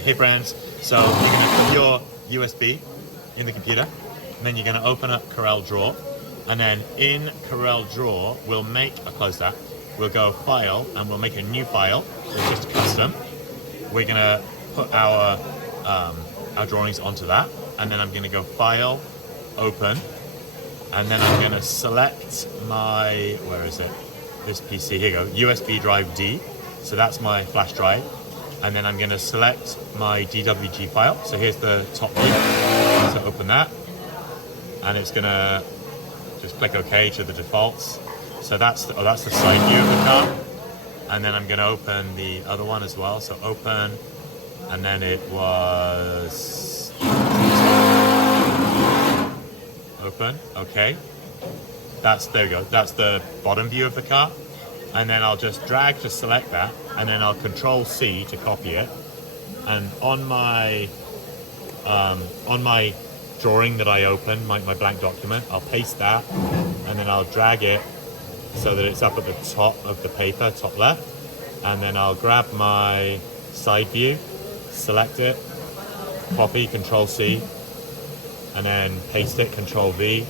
Hey friends, so you're going to put your USB in the computer, and then you're going to open up Corel Draw, and then in Corel Draw close that, we'll go File, and we'll make a new file. It's just custom. We're going to put our drawings onto that, and then I'm going to go File, Open, and then I'm going to select my, where is it? This PC, here you go, USB drive D. So that's my flash drive. And then I'm going to select my DWG file. So here's the top view. So open that. And it's going to just click OK to the defaults. So that's the side view of the car. And then I'm going to open the other one as well. So open. And then it was open. OK. There we go. That's the bottom view of the car. And then I'll just drag to select that, and then I'll Control C to copy it. And on my drawing that I opened, my blank document, I'll paste that, and then I'll drag it so that it's up at the top of the paper, top left. And then I'll grab my side view, select it, copy, Control C, and then paste it, Control V,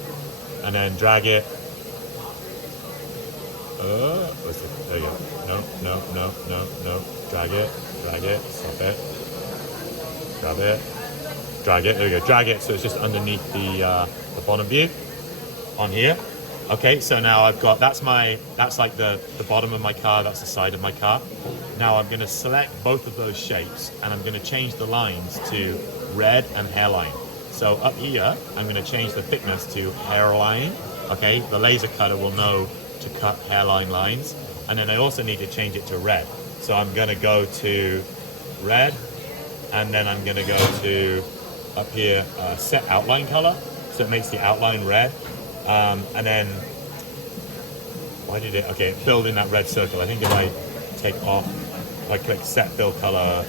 and then drag it. There you go. No. Drag it, stop it. Grab it, drag it, there we go. Drag it so it's just underneath the bottom view on here. Okay, so now I've got, that's like the bottom of my car, that's the side of my car. Now I'm gonna select both of those shapes, and I'm gonna change the lines to red and hairline. So up here, I'm gonna change the thickness to hairline. Okay, the laser cutter will know to cut hairline lines. And then I also need to change it to red. So I'm gonna go to red, and then I'm gonna go to up here, set outline color. So it makes the outline red. And then, okay, it filled in that red circle. I think if I if I click set fill color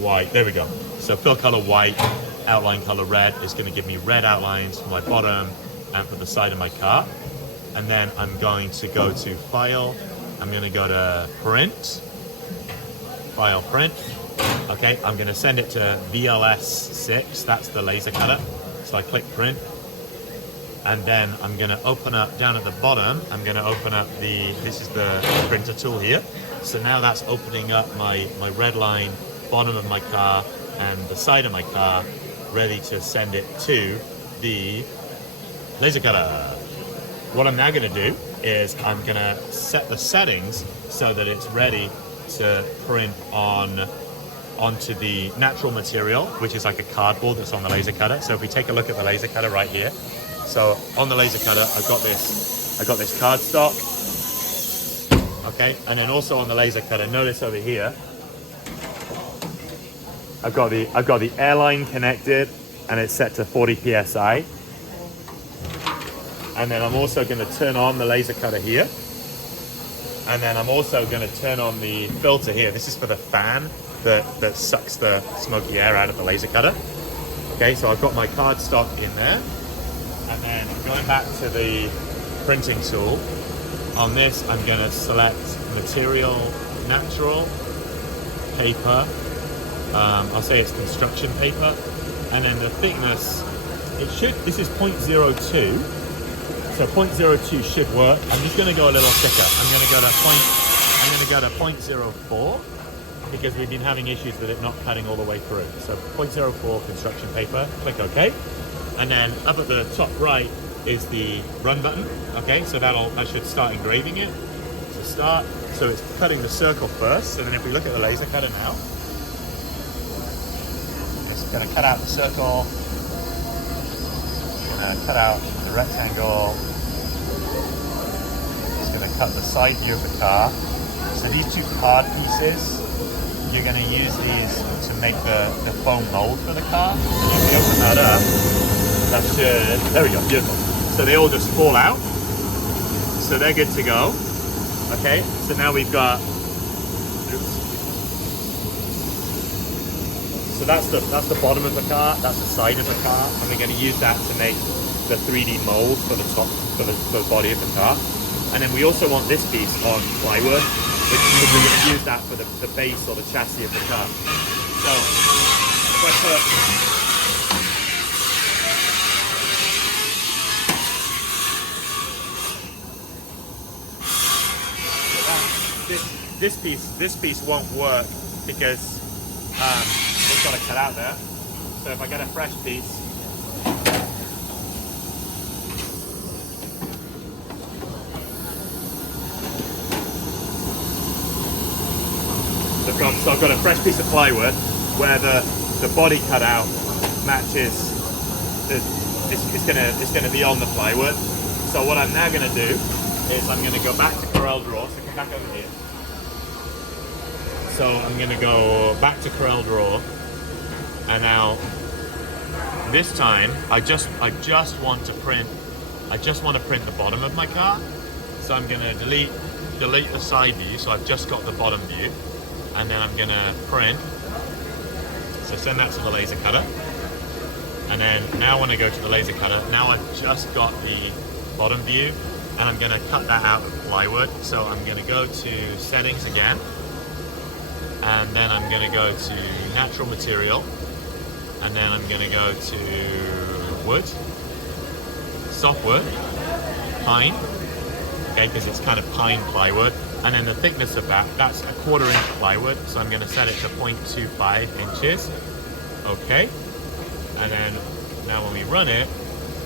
white, there we go. So fill color white, outline color red is gonna give me red outlines for my bottom and for the side of my car. And then I'm going to go to File. I'm going to go to Print. File, Print. Okay, I'm going to send it to VLS6. That's the laser cutter. So I click Print. And then I'm going to open up, down at the bottom, I'm going to open up this is the printer tool here. So now that's opening up my red line, bottom of my car, and the side of my car, ready to send it to the laser cutter. What I'm now going to do is I'm going to set the settings so that it's ready to print onto the natural material, which is like a cardboard that's on the laser cutter. So if we take a look at the laser cutter right here. So on the laser cutter, I've got this cardstock. Okay, and then also on the laser cutter, notice over here, I've got the airline connected, and it's set to 40 psi. And then I'm also going to turn on the laser cutter here. And then I'm also going to turn on the filter here. This is for the fan that sucks the smoky air out of the laser cutter. Okay, so I've got my cardstock in there. And then going back to the printing tool, on this I'm going to select material, natural, paper. I'll say it's construction paper. And then the thickness, this is 0.02. So 0.02 should work. I'm just going to go a little thicker. I'm going to go to 0.04 because we've been having issues with it not cutting all the way through. So 0.04 construction paper. Click OK. And then up at the top right is the run button. Okay, so I should start engraving it. So start. So it's cutting the circle first. So then if we look at the laser cutter now, it's going to cut out the circle. It's going to cut out the rectangle. It's going to cut the side view of the car. So these two card pieces, you're going to use these to make the foam mold for the car. If we open that up, there we go, beautiful. So they all just fall out. So they're good to go. Okay, so now we've got, so that's the bottom of the car, that's the side of the car, and we're going to use that to make the 3D mold for the top, for the body of the car. And then we also want this piece on plywood, which we're going to use that for the base or the chassis of the car. So if I put this piece won't work because it's got to cut out there. So if I get a fresh piece, so I've got a fresh piece of plywood where the body cutout matches. It's gonna be on the plywood. So what I'm now gonna do is I'm gonna go back to Corel Draw. So come back over here. So I'm gonna go back to Corel Draw, and now this time I just want to print. I just want to print the bottom of my car. So I'm gonna delete the side view. So I've just got the bottom view, and then I'm gonna print. So send that to the laser cutter, and then now when I go to the laser cutter, now I've just got the bottom view, and I'm gonna cut that out of plywood. So I'm gonna go to settings again. And then I'm going to go to natural material, and then I'm going to go to wood, softwood, pine, okay, because it's kind of pine plywood, and then the thickness of that's a 1/4 inch plywood, so I'm going to set it to 0.25 inches, okay, and then now when we run it,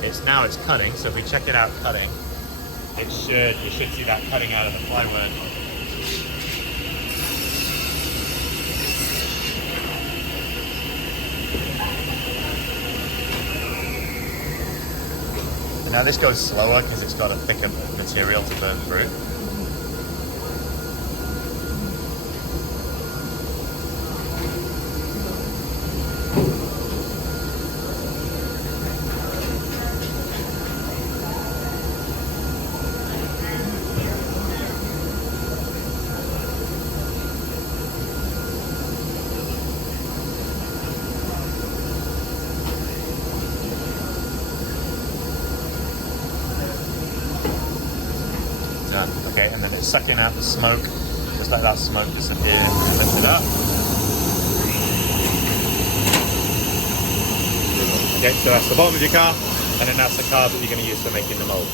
it's cutting, so if we check it out cutting, you should see that cutting out of the plywood. Now this goes slower because it's got a thicker material to burn through. Done. Okay, and then it's sucking out the smoke. Just let that smoke disappear. Lift it up. Okay, so that's the bottom of your car, and then that's the card that you're going to use for making the mold.